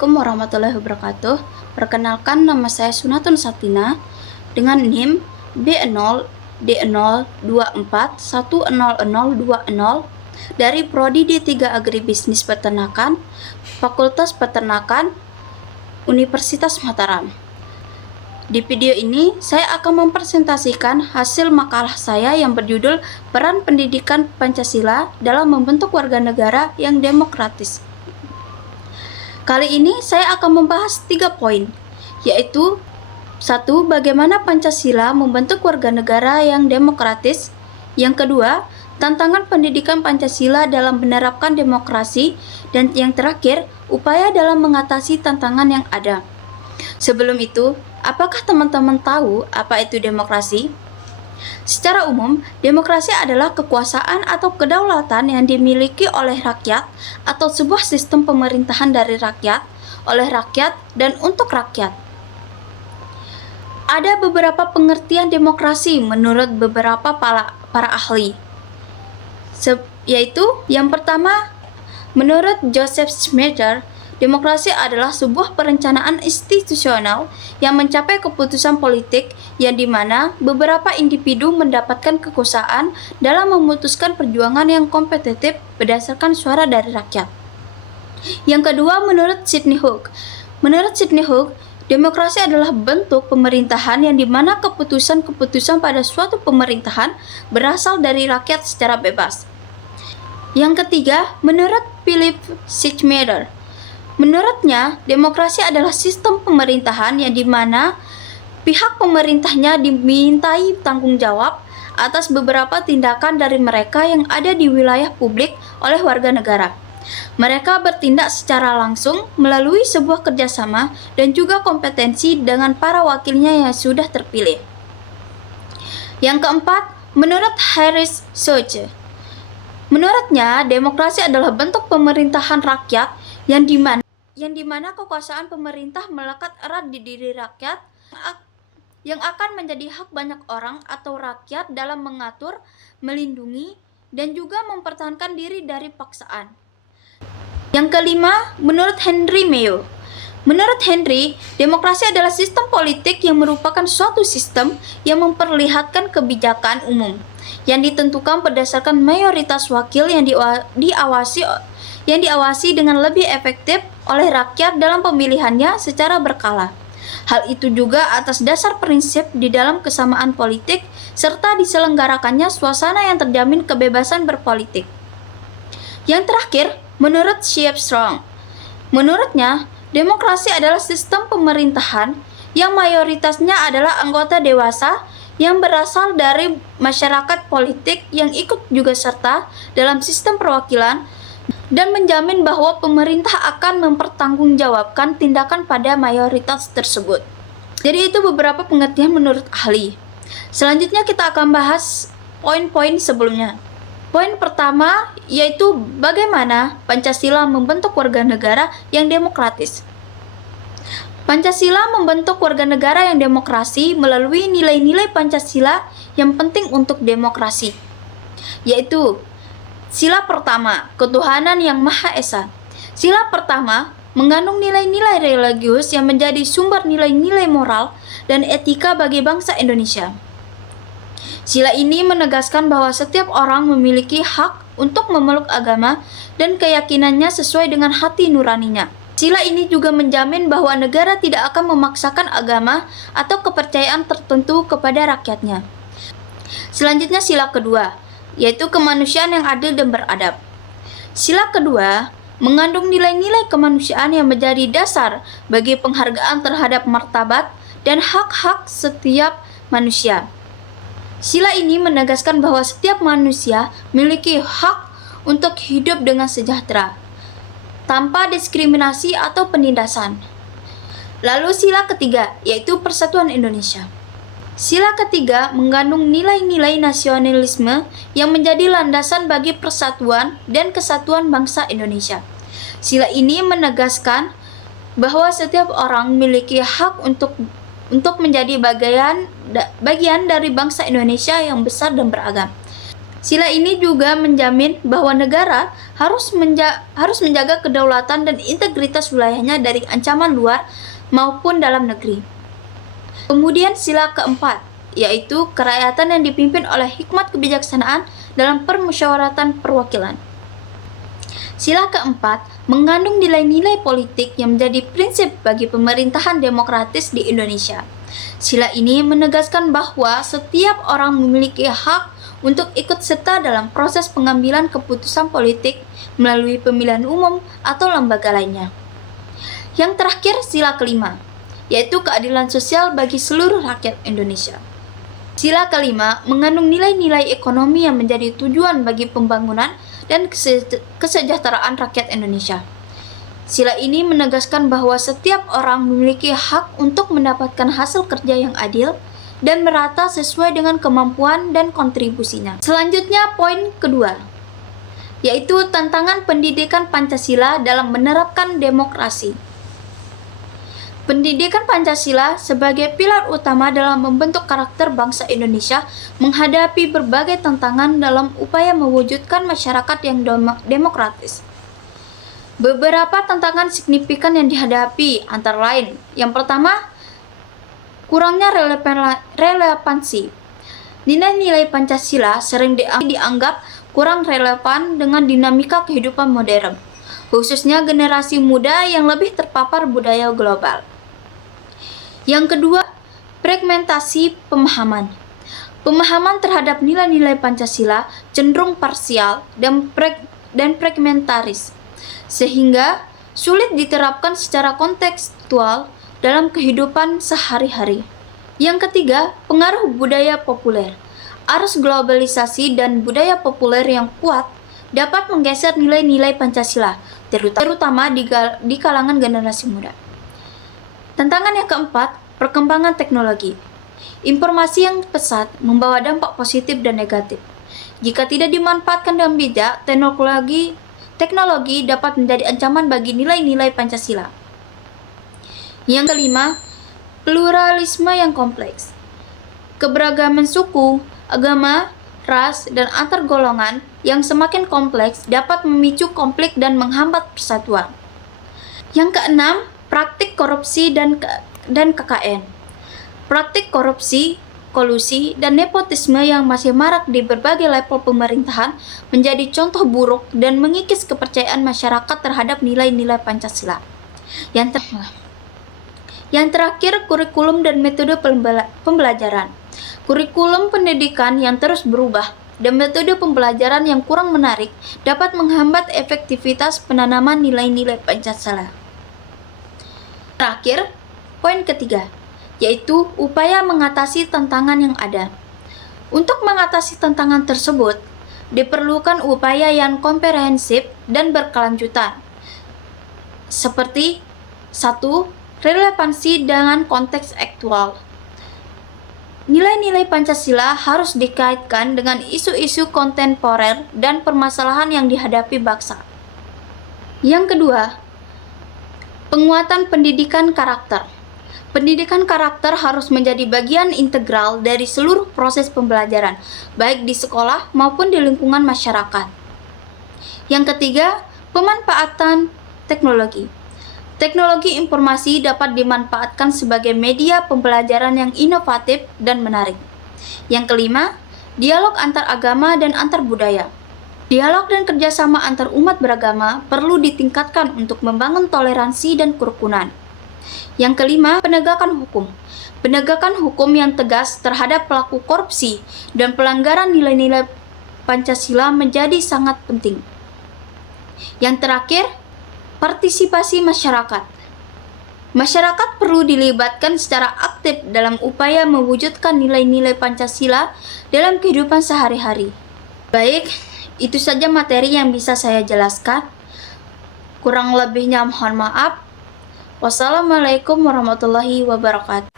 Assalamualaikum warahmatullahi wabarakatuh. Perkenalkan, nama saya Sunatun Satina dengan NIM B0D024100020 dari Prodi D3 Agribisnis Peternakan, Fakultas Peternakan, Universitas Mataram. Di video ini, saya akan mempresentasikan hasil makalah saya yang berjudul Peran Pendidikan Pancasila dalam Membentuk Warga Negara yang Demokratis. Kali ini saya akan membahas 3 poin, yaitu 1. Bagaimana Pancasila membentuk warga negara yang demokratis. Yang kedua, tantangan pendidikan Pancasila dalam menerapkan demokrasi. Dan yang terakhir, upaya dalam mengatasi tantangan yang ada. Sebelum itu, apakah teman-teman tahu apa itu demokrasi? Secara umum, demokrasi adalah kekuasaan atau kedaulatan yang dimiliki oleh rakyat atau sebuah sistem pemerintahan dari rakyat, oleh rakyat, dan untuk rakyat. Ada beberapa pengertian demokrasi menurut beberapa para ahli, yaitu yang pertama, menurut Joseph Schumpeter, demokrasi adalah sebuah perencanaan institusional yang mencapai keputusan politik yang dimana beberapa individu mendapatkan kekuasaan dalam memutuskan perjuangan yang kompetitif berdasarkan suara dari rakyat. Yang kedua, menurut Sidney Hook. Menurut Sidney Hook, demokrasi adalah bentuk pemerintahan yang dimana keputusan-keputusan pada suatu pemerintahan berasal dari rakyat secara bebas. Yang ketiga, menurut Philip Schumpeter. Menurutnya, demokrasi adalah sistem pemerintahan yang dimana pihak pemerintahnya dimintai tanggung jawab atas beberapa tindakan dari mereka yang ada di wilayah publik oleh warga negara. Mereka bertindak secara langsung melalui sebuah kerjasama dan juga kompetensi dengan para wakilnya yang sudah terpilih. Yang keempat, menurut Harris Soche. Menurutnya, demokrasi adalah bentuk pemerintahan rakyat yang dimana kekuasaan pemerintah melekat erat di diri rakyat yang akan menjadi hak banyak orang atau rakyat dalam mengatur, melindungi, dan juga mempertahankan diri dari paksaan. Yang kelima, menurut Henry Mayo. Menurut Henry, demokrasi adalah sistem politik yang merupakan suatu sistem yang memperlihatkan kebijakan umum yang ditentukan berdasarkan mayoritas wakil yang diawasi dengan lebih efektif oleh rakyat dalam pemilihannya secara berkala. Hal itu juga atas dasar prinsip di dalam kesamaan politik serta diselenggarakannya suasana yang terjamin kebebasan berpolitik. Yang terakhir, menurut Armstrong. Menurutnya, demokrasi adalah sistem pemerintahan yang mayoritasnya adalah anggota dewasa yang berasal dari masyarakat politik yang ikut juga serta dalam sistem perwakilan dan menjamin bahwa pemerintah akan mempertanggungjawabkan tindakan pada mayoritas tersebut. Jadi itu beberapa pengertian menurut ahli. Selanjutnya kita akan bahas poin-poin sebelumnya. Poin pertama yaitu bagaimana Pancasila membentuk warga negara yang demokratis. Pancasila membentuk warga negara yang demokrasi melalui nilai-nilai Pancasila yang penting untuk demokrasi, yaitu sila pertama, ketuhanan yang Maha Esa. Sila pertama mengandung nilai-nilai religius yang menjadi sumber nilai-nilai moral dan etika bagi bangsa Indonesia. Sila ini menegaskan bahwa setiap orang memiliki hak untuk memeluk agama dan keyakinannya sesuai dengan hati nuraninya. Sila ini juga menjamin bahwa negara tidak akan memaksakan agama atau kepercayaan tertentu kepada rakyatnya. Selanjutnya sila kedua, yaitu kemanusiaan yang adil dan beradab. Sila kedua mengandung nilai-nilai kemanusiaan yang menjadi dasar bagi penghargaan terhadap martabat dan hak-hak setiap manusia. Sila ini menegaskan bahwa setiap manusia memiliki hak untuk hidup dengan sejahtera, tanpa diskriminasi atau penindasan. Lalu sila ketiga, yaitu Persatuan Indonesia. Sila ketiga mengandung nilai-nilai nasionalisme yang menjadi landasan bagi persatuan dan kesatuan bangsa Indonesia. Sila ini menegaskan bahwa setiap orang memiliki hak untuk untuk menjadi bagian dari bangsa Indonesia yang besar dan beragam. Sila ini juga menjamin bahwa negara harus menjaga kedaulatan dan integritas wilayahnya dari ancaman luar maupun dalam negeri. Kemudian sila keempat, yaitu kerakyatan yang dipimpin oleh hikmat kebijaksanaan dalam permusyawaratan perwakilan. Sila keempat mengandung nilai-nilai politik yang menjadi prinsip bagi pemerintahan demokratis di Indonesia. Sila ini menegaskan bahwa setiap orang memiliki hak untuk ikut serta dalam proses pengambilan keputusan politik melalui pemilihan umum atau lembaga lainnya. Yang terakhir, sila kelima, yaitu keadilan sosial bagi seluruh rakyat Indonesia. Sila kelima mengandung nilai-nilai ekonomi yang menjadi tujuan bagi pembangunan dan kesejahteraan rakyat Indonesia. Sila ini menegaskan bahwa setiap orang memiliki hak untuk mendapatkan hasil kerja yang adil dan merata sesuai dengan kemampuan dan kontribusinya. Selanjutnya, poin kedua, yaitu tantangan pendidikan Pancasila dalam menerapkan demokrasi. Pendidikan Pancasila sebagai pilar utama dalam membentuk karakter bangsa Indonesia menghadapi berbagai tantangan dalam upaya mewujudkan masyarakat yang demokratis. Beberapa tantangan signifikan yang dihadapi antara lain, yang pertama, kurangnya relevansi. Nilai-nilai Pancasila sering dianggap kurang relevan dengan dinamika kehidupan modern, khususnya generasi muda yang lebih terpapar budaya global. Yang kedua, fragmentasi pemahaman. Pemahaman terhadap nilai-nilai Pancasila cenderung parsial dan fragmentaris, sehingga sulit diterapkan secara kontekstual dalam kehidupan sehari-hari. Yang ketiga, pengaruh budaya populer. Arus globalisasi dan budaya populer yang kuat dapat menggeser nilai-nilai Pancasila, terutama di kalangan generasi muda. Tantangan yang keempat, perkembangan teknologi. Informasi yang pesat membawa dampak positif dan negatif. Jika tidak dimanfaatkan dengan bijak, teknologi dapat menjadi ancaman bagi nilai-nilai Pancasila. Yang kelima, pluralisme yang kompleks. Keberagaman suku, agama, ras, dan antar golongan yang semakin kompleks dapat memicu konflik dan menghambat persatuan. Yang keenam, praktik korupsi dan KKN. Praktik korupsi, kolusi, dan nepotisme yang masih marak di berbagai level pemerintahan menjadi contoh buruk dan mengikis kepercayaan masyarakat terhadap nilai-nilai Pancasila. Yang terakhir, kurikulum dan metode pembelajaran. Kurikulum pendidikan yang terus berubah dan metode pembelajaran yang kurang menarik dapat menghambat efektivitas penanaman nilai-nilai Pancasila. Terakhir, poin ketiga, yaitu upaya mengatasi tantangan yang ada. Untuk mengatasi tantangan tersebut, diperlukan upaya yang komprehensif dan berkelanjutan. Seperti 1. Relevansi dengan konteks aktual. Nilai-nilai Pancasila harus dikaitkan dengan isu-isu kontemporer dan permasalahan yang dihadapi bangsa. Yang kedua, penguatan pendidikan karakter. Pendidikan karakter harus menjadi bagian integral dari seluruh proses pembelajaran, baik di sekolah maupun di lingkungan masyarakat. Yang ketiga, pemanfaatan teknologi. Teknologi informasi dapat dimanfaatkan sebagai media pembelajaran yang inovatif dan menarik. Yang kelima, dialog antar agama dan antar budaya. Dialog dan kerjasama antar umat beragama perlu ditingkatkan untuk membangun toleransi dan kerukunan. Yang kelima, penegakan hukum. Penegakan hukum yang tegas terhadap pelaku korupsi dan pelanggaran nilai-nilai Pancasila menjadi sangat penting. Yang terakhir, partisipasi masyarakat. Masyarakat perlu dilibatkan secara aktif dalam upaya mewujudkan nilai-nilai Pancasila dalam kehidupan sehari-hari. Baik, itu saja materi yang bisa saya jelaskan. Kurang lebihnya mohon maaf. Wassalamualaikum warahmatullahi wabarakatuh.